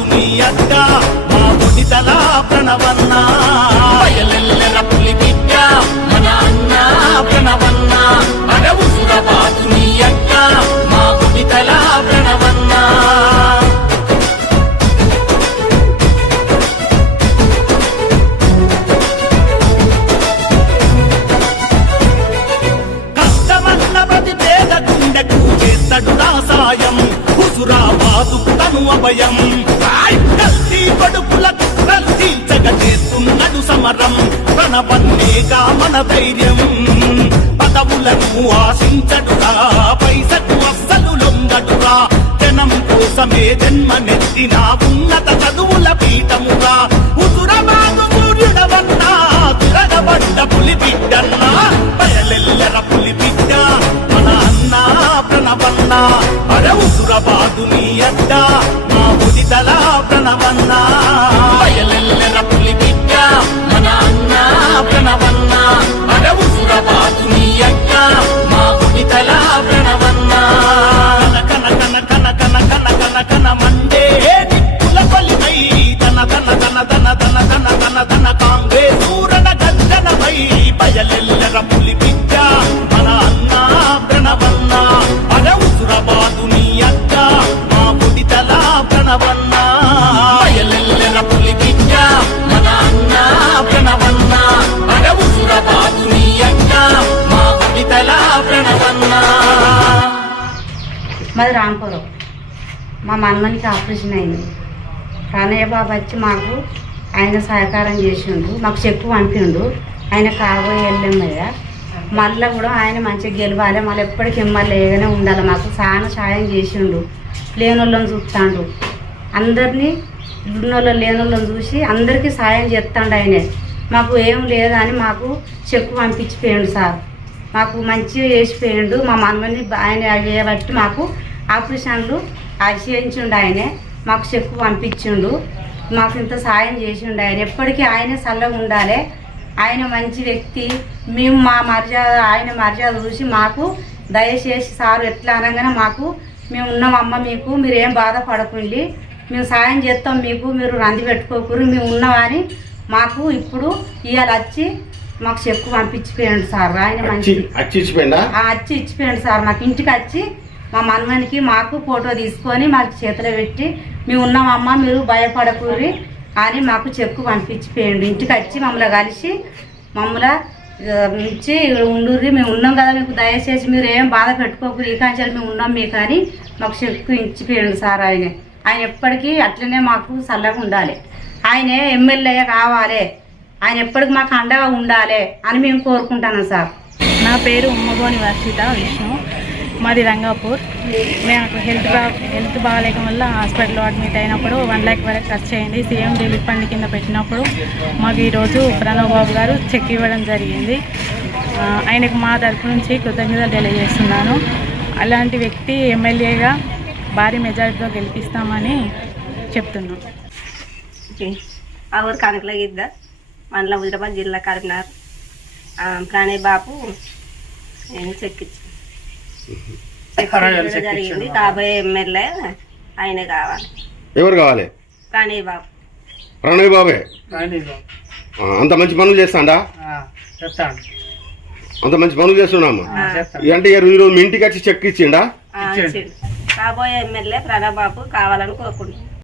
అడవుసురబాదు మీ అక్క. మా బుడితల ప్రణవన్న. ప్రజలెల్లర పులి బిడ్డ మన అన్న ప్రణవన్న. అడవుసురబాదు నీ అక్క మా బుడితల ప్రణవన్న. కష్టమన్న ప్రతి పేద గుండెకు చేస్తడు నా సాయం హుజురాబాదు తను అభయం. మన ప్రణవన్నేగా మన ధైర్యం. పదవులను ఆశించడురా పైసకు అస్సలు లొంగడురా జనం కోసమే జన్మ నెత్తిన ఉన్నత చదువుల పీఠముగా హుజురబాదు సూర్యుడవన్నా తిరగబడ్డ పులి బిడ్డన్నా బయలెల్లెర పులి బిడ్డ మన అన్నా ప్రణవన్నా. అరవు కన కన కన కన మండే నిప్పుల బలిపై తన తన తన తన తన తన తన తన కాంగ్రెస్ ఊరన గర్జనపై బయలెల్లర పులి పిచ్చ. మన అన్న ప్రణవన్న అర ఉసురబాదు నీ అక్క. మా బుడితల ప్రణవన్న బయలెల్లర పులి పిచ్చ. మన అన్న ప్రణవన్న అర ఉసురబాదు నీ అక్క. మా బుడితల ప్రణవన్న. మాది రాంపురం. మా మనమనికి ఆపరేషన్ అయింది. ప్రాణయ్య బాబు వచ్చి మాకు ఆయన సహకారం చేసిండు మాకు చెక్కు పంపిండు. ఆయన కాబోయే ఎల్లెమ్మయ్య మళ్ళీ కూడా ఆయన మంచిగా గెలవాలి మళ్ళీ ఎప్పటికీ ఎమ్మెల్యేగానే ఉండాలి. మాకు చాలా సాయం చేసిండు లేనోళ్ళని చూస్తాడు. అందరినీ ఉన్నోళ్ళు లేనోళ్ళని చూసి అందరికీ సాయం చేస్తాడు ఆయనే. మాకు ఏం లేదని మాకు చెక్కు పంపించిపోయాడు సార్. మాకు మంచిగా చేసిపోయిండు. మా మనమని ఆయన చేయబట్టి మాకు ఆపరేషన్లు అది చేయించుండు ఆయనే. మాకు చెక్కు పంపించిండు. మాకు ఇంత సాయం చేసిండు ఆయన. ఎప్పటికీ ఆయనే చల్లగా ఉండాలి. ఆయన మంచి వ్యక్తి. మేము మా మర్యాద ఆయన మర్యాద చూసి మాకు దయచేసి సారు ఎట్లా అనగానే మాకు మేము ఉన్నామమ్మ మీకు మీరు ఏం బాధపడకండి. మేము సాయం చేస్తాం మీకు మీరు రంది పెట్టుకోకూరు మేము ఉన్నామని మాకు ఇప్పుడు ఇవాళ వచ్చి మాకు చెక్కు పంపించిపోయాడు సార్. ఆయన మంచి అచ్చి ఇచ్చిపోయాడు? సార్. మాకు ఇంటికి వచ్చి మా మనమనికి మాకు ఫోటో తీసుకొని మాకు చేతిలో పెట్టి మేము ఉన్నామమ్మా మీరు భయపడకూరి అని మాకు చెక్కు పంపించిపోయాడు. ఇంటికి వచ్చి మమ్మల్ని కలిసి మమ్మల్ని ఇచ్చి ఉండుర్రి. మేము ఉన్నాం కదా మీకు దయచేసి మీరు ఏం బాధ పెట్టుకోకూరు. ఈ కాంచాలు మేము ఉన్నాం మీకు అని మాకు చెక్కు ఇచ్చిపోయాడు సార్ ఆయన. ఆయన ఎప్పటికీ అట్లనే మాకు చల్లగా ఉండాలి. ఆయనే ఎమ్మెల్యే కావాలి. ఆయన ఎప్పటికి మాకు అండగా ఉండాలి అని మేము కోరుకుంటాను సార్. నా పేరు ఉమ్మగోని వర్షిత విష్ణు. మాది రంగాపూర్. నాకు హెల్త్ బా హెల్త్ బాగాలేక వల్ల హాస్పిటల్లో అడ్మిట్ అయినప్పుడు వన్ ల్యాక్ వరకు ఖర్చు అయింది సీఎం రిలీఫ్ ఫండ్ కింద పెట్టినప్పుడు మాకు ఈరోజు ప్రణవ్ బాబు గారు చెక్ ఇవ్వడం జరిగింది. ఆయనకు మా తరపు నుంచి కృతజ్ఞతలు తెలియజేస్తున్నాను. అలాంటి వ్యక్తి ఎమ్మెల్యేగా భారీ మెజారిటీతో గెలిపిస్తామని చెప్తున్నాం. ఆ ఊరు కనకల గిద్ద మండలం హుజరాబాద్ జిల్లా కరీంనగర్ ప్రాణి బాబు నేను చెక్కిచ్చి జరిగింది కాబోయే ఎమ్మెల్యే ఆయనే కావాలి. ఎవరు కావాలి? కానీ బాబు ప్రణయ్ బాబే బాబు. ఆ, అంత మంచి పనులు చేస్తాడా? చెప్తాను అంత మంచి పనులు చేస్తున్నామా? అంటే ఈరోజు మీ ఇంటికి వచ్చి చెక్ ఇచ్చిండు. కాబోయే ఎమ్మెల్యే ప్రణబాబు కావాలని కోరుకుంటున్నాను